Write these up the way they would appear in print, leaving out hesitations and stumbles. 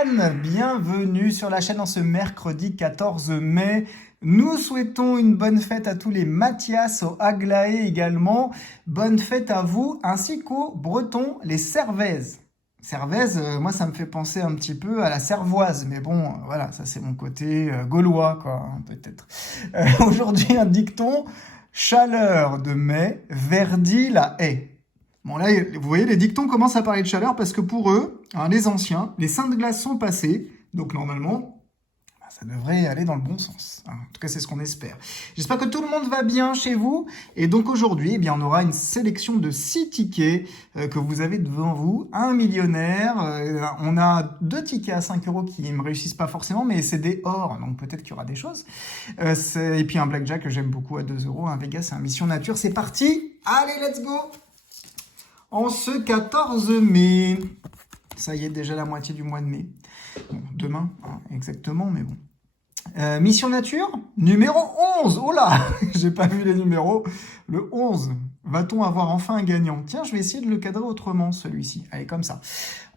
Stéphane, bienvenue sur la chaîne en ce mercredi 14 mai. Nous souhaitons une bonne fête à tous les Mathias, aux Aglaé également. Bonne fête à vous, ainsi qu'aux Bretons, les Cervaises. Cervaise, moi ça me fait penser un petit peu à la cervoise, mais bon, voilà, ça c'est mon côté gaulois, quoi, hein, peut-être. Aujourd'hui, un dicton, chaleur de mai, verdit la haie. Bon là, vous voyez, les dictons commencent à parler de chaleur parce que pour eux, hein, les anciens, les seins de glace sont passés, donc normalement, ça devrait aller dans le bon sens. Hein. En tout cas, c'est ce qu'on espère. J'espère que tout le monde va bien chez vous. Et donc aujourd'hui, eh bien, on aura une sélection de 6 tickets que vous avez devant vous. Un millionnaire, on a 2 tickets à 5 € qui ne me réussissent pas forcément, mais c'est des or, donc peut-être qu'il y aura des choses. Et puis un blackjack que j'aime beaucoup à 2 €, un Vegas, un Mission Nature. C'est parti. Allez, let's go. En ce 14 mai, ça y est, déjà la moitié du mois de mai. Bon, demain, hein, exactement, mais bon. Mission Nature, numéro 11. Oh là, j'ai pas vu les numéros. Le 11. Va-t-on avoir enfin un gagnant? Tiens, je vais essayer de le cadrer autrement, celui-ci. Allez, comme ça.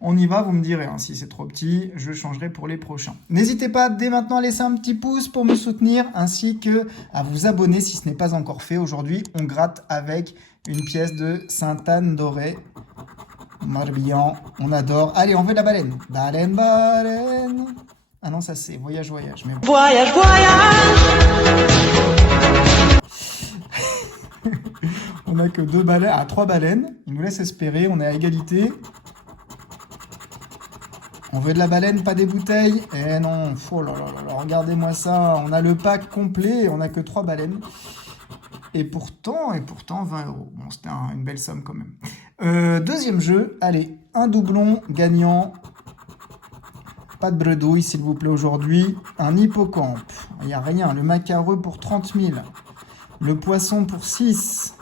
On y va, vous me direz. Hein, si c'est trop petit, je changerai pour les prochains. N'hésitez pas dès maintenant à laisser un petit pouce pour me soutenir, ainsi que à vous abonner si ce n'est pas encore fait. Aujourd'hui, on gratte avec une pièce de Sainte-Anne dorée. Morbihan, on adore. Allez, on veut de la baleine. Baleine, baleine. Ah non, ça c'est voyage, voyage. Mais bon. Voyage, voyage. On n'a que 2 baleines, 3 baleines. Il nous laisse espérer, on est à égalité. On veut de la baleine, pas des bouteilles. Eh non, oh là là là, regardez-moi ça. On a le pack complet et on n'a que 3 baleines. Et pourtant, 20 €. Bon, c'était une belle somme quand même. Deuxième jeu, allez, un doublon gagnant. Pas de bredouille, s'il vous plaît, aujourd'hui. Un hippocampe, il n'y a rien. Le macareux pour 30 000. Le poisson pour 6.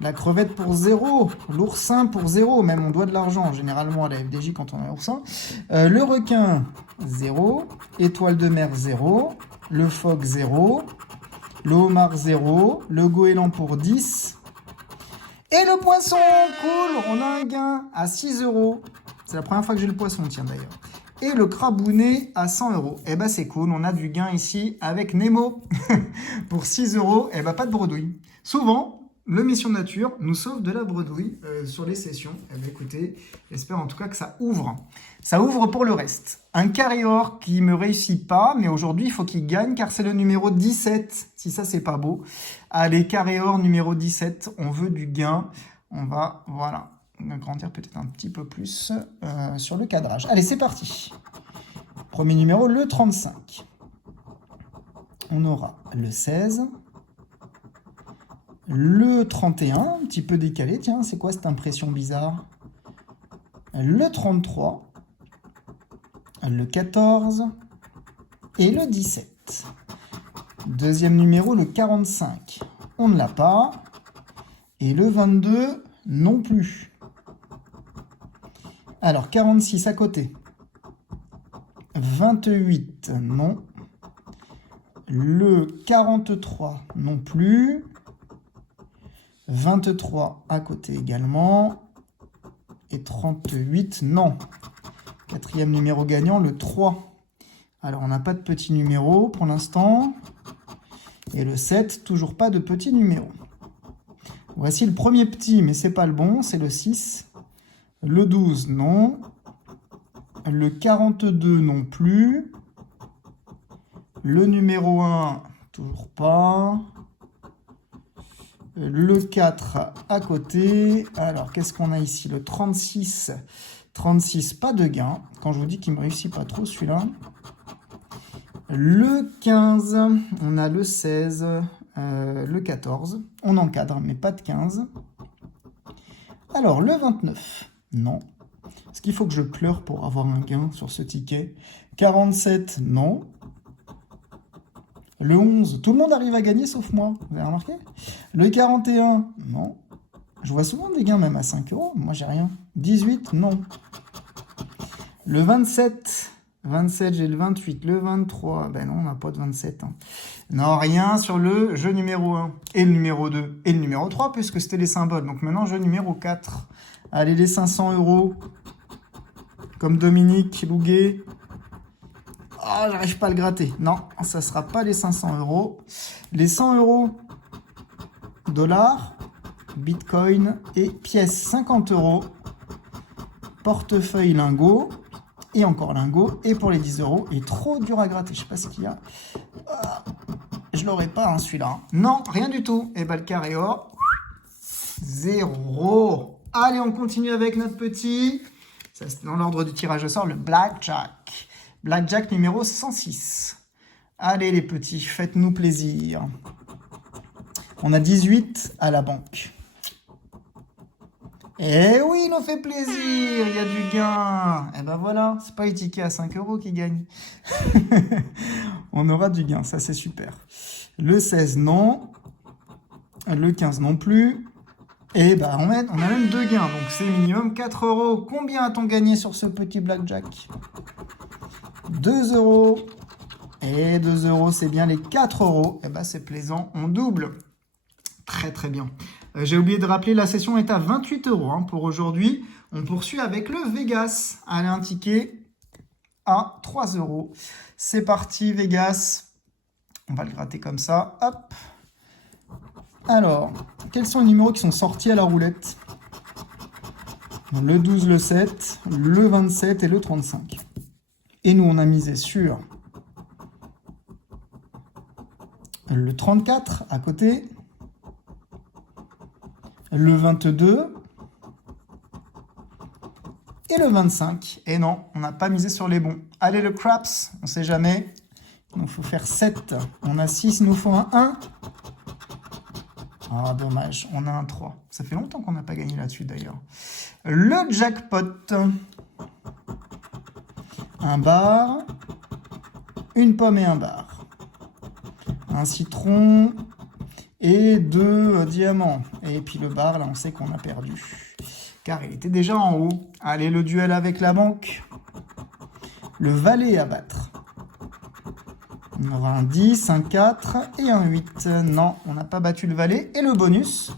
La crevette pour 0. L'oursin pour 0. Même on doit de l'argent, généralement, à la FDJ quand on a oursin. Le requin, 0. Étoile de mer, 0. Le phoque, 0. Le homard 0, le goéland pour 10. Et le poisson, cool, on a un gain à 6 €. C'est la première fois que j'ai le poisson, tiens d'ailleurs. Et le crabounet à 100 €. Eh ben c'est cool, on a du gain ici avec Nemo. Pour 6 €, eh ben pas de bredouille. Souvent, le Mission Nature nous sauve de la bredouille sur les sessions. Eh ben écoutez, j'espère en tout cas que ça ouvre. Ça ouvre pour le reste. Un carré or qui me réussit pas, mais aujourd'hui il faut qu'il gagne car c'est le numéro 17. Si ça c'est pas beau. Allez, carré or numéro 17, on veut du gain. On va, voilà, agrandir peut-être un petit peu plus sur le cadrage. Allez, c'est parti. Premier numéro, le 35. On aura le 16. Le 31, un petit peu décalé, tiens, c'est quoi cette impression bizarre? Le 33, le 14 et le 17. Deuxième numéro, le 45, on ne l'a pas. Et le 22, non plus. Alors, 46 à côté. 28, non. Le 43, non plus. 23 à côté également. Et 38, non. Quatrième numéro gagnant, le 3. Alors, on n'a pas de petit numéro pour l'instant. Et le 7, toujours pas de petit numéro. Voici le premier petit, mais c'est pas le bon, c'est le 6. Le 12, non. Le 42, non plus. Le numéro 1, toujours pas. Le 4 à côté. Alors, qu'est-ce qu'on a ici? Le 36. 36, pas de gain. Quand je vous dis qu'il ne me réussit pas trop, celui-là. Le 15. On a le 16. Le 14. On encadre, mais pas de 15. Alors, le 29. Non. Est-ce qu'il faut que je pleure pour avoir un gain sur ce ticket? 47. Non. Le 11, tout le monde arrive à gagner sauf moi, vous avez remarqué? Le 41, non. Je vois souvent des gains même à 5 €, moi j'ai rien. 18, non. Le 27, 27, j'ai le 28, le 23, ben non, on n'a pas de 27. Hein. Non, rien sur le jeu numéro 1, et le numéro 2, et le numéro 3, puisque c'était les symboles. Donc maintenant, jeu numéro 4. Allez, les 500 €, comme Dominique Louguet. Oh, j'arrive pas à le gratter. Non, ça sera pas les 500 euros. Les 100 euros, dollars, bitcoin et pièces 50 euros, portefeuille lingot et encore lingot. Et pour les 10 euros, il est trop dur à gratter. Je sais pas ce qu'il y a. Je l'aurais pas, hein, celui-là. Non, rien du tout. Et bah, le carré or, 0. Allez, on continue avec notre petit. Ça, c'est dans l'ordre du tirage au sort, le Blackjack. Blackjack numéro 106. Allez, les petits, faites-nous plaisir. On a 18 à la banque. Eh oui, il nous fait plaisir, il y a du gain. Et ben voilà, c'est pas les tickets à 5 euros qui gagnent. On aura du gain, ça c'est super. Le 16, non. Le 15, non plus. Et ben on a même 2 gains, donc c'est minimum 4 euros. Combien a-t-on gagné sur ce petit blackjack? 2 euros. Et 2 euros, c'est bien les 4 euros. Et ben c'est plaisant, on double. Très très bien. J'ai oublié de rappeler, la session est à 28 euros hein, pour aujourd'hui. On poursuit avec le Vegas. Allez, un ticket à 3 euros. C'est parti, Vegas. On va le gratter comme ça. Hop. Alors, quels sont les numéros qui sont sortis à la roulette? Le 12, le 7, le 27 et le 35. Et nous, on a misé sur le 34 à côté. Le 22 et le 25. Et non, on n'a pas misé sur les bons. Allez, le craps, on ne sait jamais. Il nous faut faire 7. On a 6, il nous faut un 1. Ah, dommage, on a un 3. Ça fait longtemps qu'on n'a pas gagné là-dessus d'ailleurs. Le jackpot. Un bar, une pomme et un bar. Un citron et 2 diamants. Et puis le bar, là, on sait qu'on a perdu. Car il était déjà en haut. Allez, le duel avec la banque. Le valet à battre. On aura un 10, un 4 et un 8. Non, on n'a pas battu le valet. Et le bonus.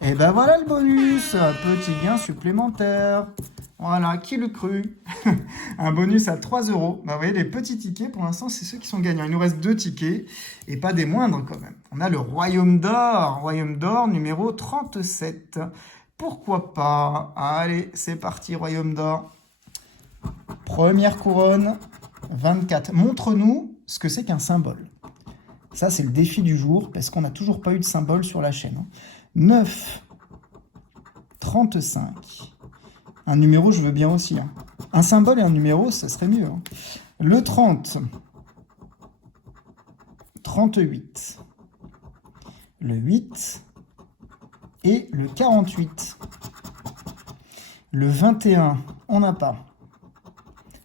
Et ben voilà le bonus. Petit gain supplémentaire. Voilà, qui le cru? Un bonus à 3 euros. Bah, vous voyez, les petits tickets, pour l'instant, c'est ceux qui sont gagnants. Il nous reste 2 tickets, et pas des moindres quand même. On a le Royaume d'Or numéro 37. Pourquoi pas? Allez, c'est parti, Royaume d'Or. Première couronne, 24. Montre-nous ce que c'est qu'un symbole. Ça, c'est le défi du jour, parce qu'on n'a toujours pas eu de symbole sur la chaîne. 9, 35. Un numéro, je veux bien aussi. Hein. Un symbole et un numéro, ça serait mieux. Hein. Le 30. 38. Le 8. Et le 48. Le 21, on n'a pas.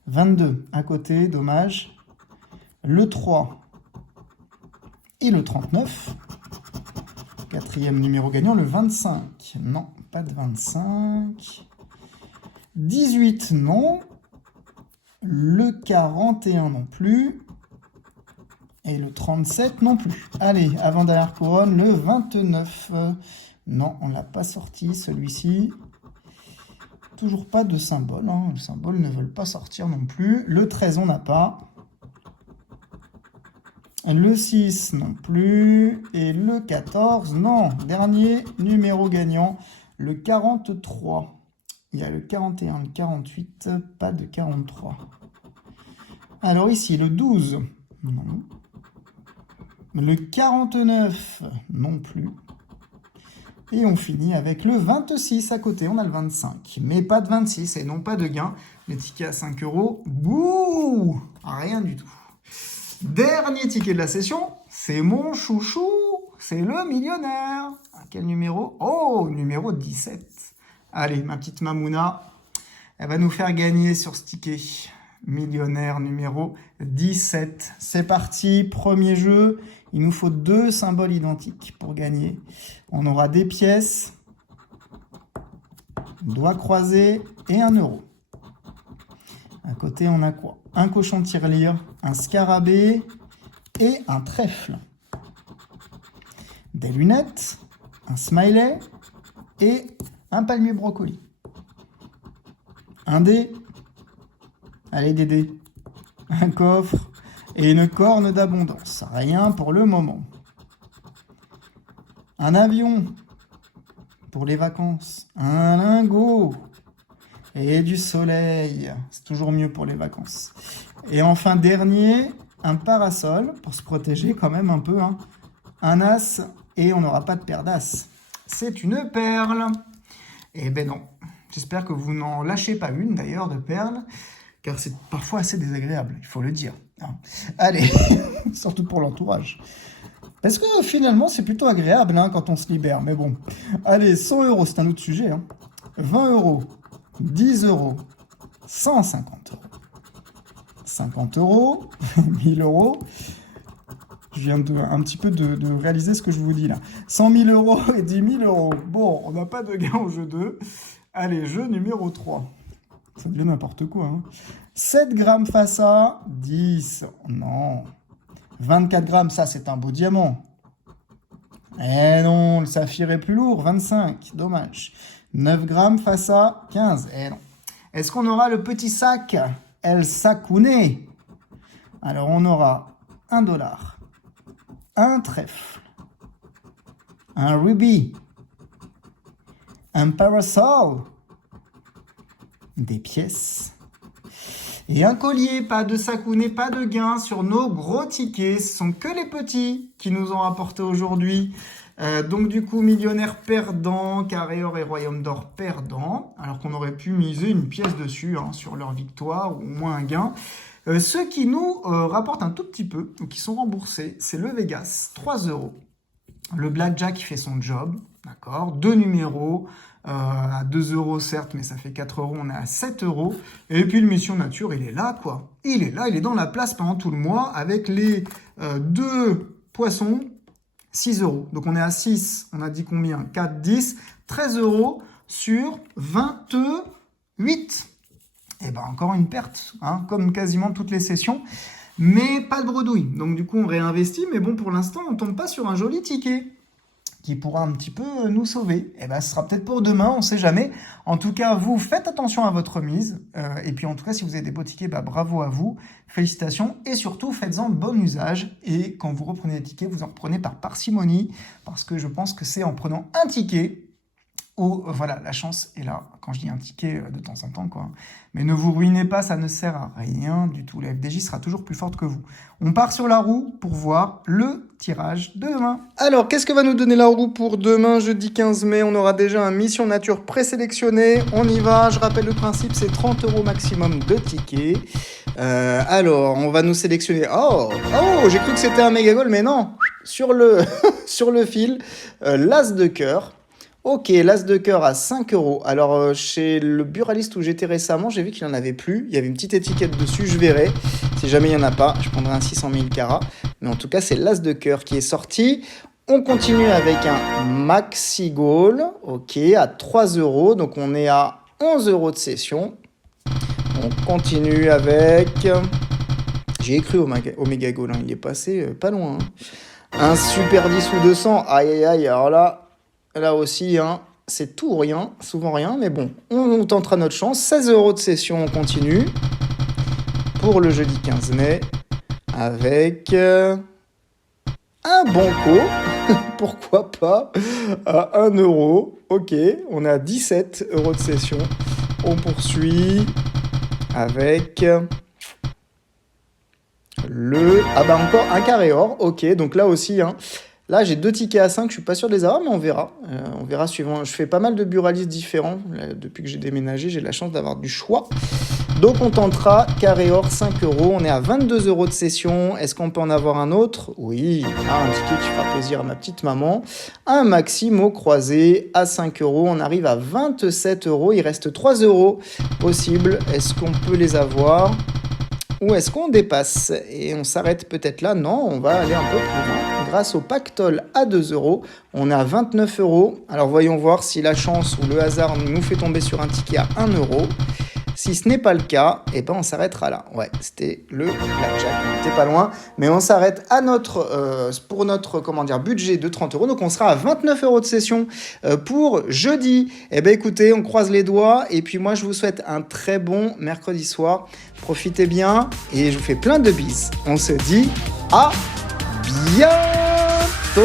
22, à côté, dommage. Le 3. Et le 39. Quatrième numéro gagnant, le 25. Non, pas de 25. 18, non. Le 41 non plus. Et le 37 non plus. Allez, avant-dernière couronne, le 29. Non, on ne l'a pas sorti, celui-ci. Toujours pas de symbole. Hein. Les symboles ne veulent pas sortir non plus. Le 13, on n'a pas. Le 6 non plus. Et le 14, non. Dernier numéro gagnant, le 43. Il y a le 41, le 48, pas de 43. Alors ici, le 12, non. Le 49, non plus. Et on finit avec le 26 à côté, on a le 25. Mais pas de 26 et non pas de gain. Les tickets à 5 euros, bouh, rien du tout. Dernier ticket de la session, c'est mon chouchou, c'est le millionnaire. À quel numéro? Oh, numéro 17. Allez, ma petite Mamouna, elle va nous faire gagner sur ce ticket. Millionnaire numéro 17. C'est parti, premier jeu. Il nous faut 2 symboles identiques pour gagner. On aura des pièces, doigts croisés et 1 euro. À côté, on a quoi? Un cochon tirelire, un scarabée et un trèfle. Des lunettes, un smiley et un palmier brocoli. Un dé. Allez, des dés. un coffre et une corne d'abondance. Rien pour le moment. Un avion pour les vacances. Un lingot et du soleil. C'est toujours mieux pour les vacances. Et enfin, dernier, un parasol pour se protéger quand même un peu. Hein. Un as et on n'aura pas de paire d'as. C'est une perle. Eh ben non. J'espère que vous n'en lâchez pas une d'ailleurs de perles, car c'est parfois assez désagréable, il faut le dire. Allez, surtout pour l'entourage. Est-ce que finalement c'est plutôt agréable hein, quand on se libère, mais bon. Allez, 100 €, c'est un autre sujet. Hein. 20 €, 10 €, 150 €, 50 €, 1000 €. Je viens un petit peu de réaliser ce que je vous dis là. 100 000 € et 10 000 €. Bon, on n'a pas de gain au jeu 2. Allez, jeu numéro 3. Ça devient n'importe quoi. Hein. 7 grammes face à 10. Non. 24 grammes, ça c'est un beau diamant. Eh non, le saphir est plus lourd. 25. Dommage. 9 grammes face à 15. Eh non. Est-ce qu'on aura le petit sac El Sakouné? Alors on aura $1. Un trèfle, un rubis, un parasol, des pièces et un collier. Pas de sakouné, pas de gain sur nos gros tickets. Ce sont que les petits qui nous ont rapporté aujourd'hui. Donc du coup, millionnaire perdant, carré or et royaume d'or perdant, alors qu'on aurait pu miser une pièce dessus hein, sur leur victoire ou au moins un gain. Ceux qui nous rapportent un tout petit peu, ou qui sont remboursés, c'est le Vegas, 3 €. Le Blackjack qui fait son job, d'accord. 2 numéros, à 2 € certes, mais ça fait 4 €, on est à 7 €. Et puis le Mission Nature, il est là, quoi. Il est là, il est dans la place pendant tout le mois, avec les 2 poissons, 6 €. Donc on est à 6, on a dit combien? 4, 10, 13 € sur 28. Et ben encore une perte, hein, comme quasiment toutes les sessions, mais pas de bredouille. Donc du coup, on réinvestit, mais bon, pour l'instant, on tombe pas sur un joli ticket qui pourra un petit peu nous sauver. Et ben, ce sera peut-être pour demain, on sait jamais. En tout cas, vous faites attention à votre mise. Et puis en tout cas, si vous avez des beaux tickets, bah, bravo à vous, félicitations. Et surtout, faites-en bon usage. Et quand vous reprenez des tickets, vous en reprenez par parcimonie, parce que je pense que c'est en prenant un ticket où, voilà, la chance est là. Quand je dis un ticket, de temps en temps, quoi. Mais ne vous ruinez pas, ça ne sert à rien du tout. La FDJ sera toujours plus forte que vous. On part sur la roue pour voir le tirage de demain. Alors, qu'est-ce que va nous donner la roue pour demain, jeudi 15 mai? On aura déjà un Mission Nature présélectionné. On y va. Je rappelle le principe, c'est 30 € maximum de tickets. Alors, on va nous sélectionner. Oh, j'ai cru que c'était un méga goal, mais non. Sur le, sur le fil, l'as de cœur. Ok, l'as de cœur à 5 €. Alors, chez le buraliste où j'étais récemment, j'ai vu qu'il n'y en avait plus. Il y avait une petite étiquette dessus, je verrai. Si jamais il n'y en a pas, je prendrai un 600 000 carats. Mais en tout cas, c'est l'as de cœur qui est sorti. On continue avec un maxi goal, ok, à 3 €. Donc, on est à 11 € de session. On continue avec... J'ai écrit au méga goal, hein. Il est passé pas loin. Hein. Un super 10 ou 200. Aïe, aïe, aïe. Alors là aussi, hein, c'est tout ou rien, souvent rien, mais bon, on tentera notre chance. 16 € de session, on continue pour le jeudi 15 mai avec un banco, pourquoi pas, à 1 €. Ok, on a 17 € de session. On poursuit avec le... Ah bah encore un carré or, ok, donc là aussi, hein. Là, j'ai 2 tickets à 5, je suis pas sûr de les avoir, mais on verra. On verra suivant. Je fais pas mal de buralistes différents. Là, depuis que j'ai déménagé, j'ai la chance d'avoir du choix. Donc, on tentera carré or 5 €. On est à 22 € de session. Est-ce qu'on peut en avoir un autre? Oui. Ah, un ticket qui fera plaisir à ma petite maman. Un Maximo croisé à 5 €. On arrive à 27 €. Il reste 3 € possibles. Est-ce qu'on peut les avoir? Ou est-ce qu'on dépasse? Et on s'arrête peut-être là? Non, on va aller un peu plus loin. Grâce au pactole à 2 €, on est à 29 €. Alors voyons voir si la chance ou le hasard nous fait tomber sur un ticket à 1 €. Si ce n'est pas le cas, eh ben on s'arrêtera là. Ouais, c'était le blackjack. t'es pas loin, mais on s'arrête à pour notre budget de 30 euros. Donc on sera à 29 euros de session pour jeudi. Eh bien écoutez, on croise les doigts et puis moi je vous souhaite un très bon mercredi soir. Profitez bien et je vous fais plein de bises. On se dit à bientôt.